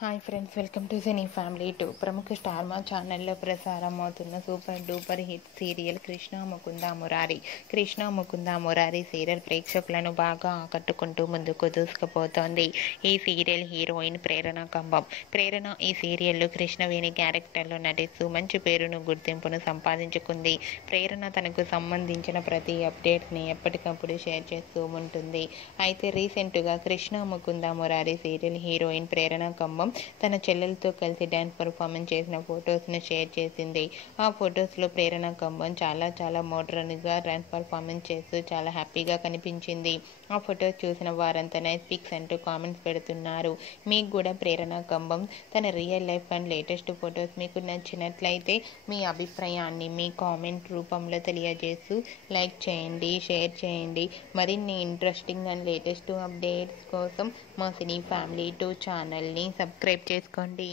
Hi friends, welcome to cine family 2. ప్రముఖ star మా ఛానల్లో ప్రసారం అవుతున్న super duper hit serial Krishna Mukunda Murari. Krishna Mukunda Murari serial ప్రేక్షకులను బాగా ఆకట్టుకుంటూ ముందుకు దూసుకుపోతోంది. ఈ సీరియల్ హీరోయిన్ ప్రేరణ కంబం. ప్రేరణ ఈ సీరియల్లో కృష్ణవేణి క్యారెక్టర్లో నటిస్తూ మంచి పేరును, గుర్తింపును సంపాదించుకుంది. ప్రేరణ తనకు సంబంధించిన ప్రతి అప్డేట్ని ఎప్పటికప్పుడు షేర్ చేస్తూ ఉంటుంది. అయితే రీసెంట్గా కృష్ణ ముకుంద మురారి సీరియల్ హీరోయిన్ ప్రేరణ కంబం తన చెల్లెలతో కలిసి డ్యాన్స్ పర్ఫార్మెన్స్ చేసిన ఫొటోస్ను షేర్ చేసింది. ఆ ఫొటోస్లో ప్రేరణ కంబం చాలా మోడ్రన్గా డ్యాన్స్ పర్ఫార్మెన్స్ చేస్తూ చాలా హ్యాపీగా కనిపించింది. ఆ ఫొటోస్ చూసిన వారంతా నైస్ పిక్స్ అంటూ కామెంట్స్ పెడుతున్నారు. మీకు కూడా ప్రేరణ కంబం తన real life and latest photos మీకు నచ్చినట్లయితే మీ అభిప్రాయాన్ని మీ కామెంట్ రూపంలో తెలియజేస్తూ లైక్ చేయండి, షేర్ చేయండి. మరిన్ని ఇంట్రెస్టింగ్ అండ్ లేటెస్ట్ అప్డేట్స్ కోసం మా సినీ ఫ్యామిలీ 2 ఛానల్ని సబ్స్క్రైబ్ చేసుకోండి.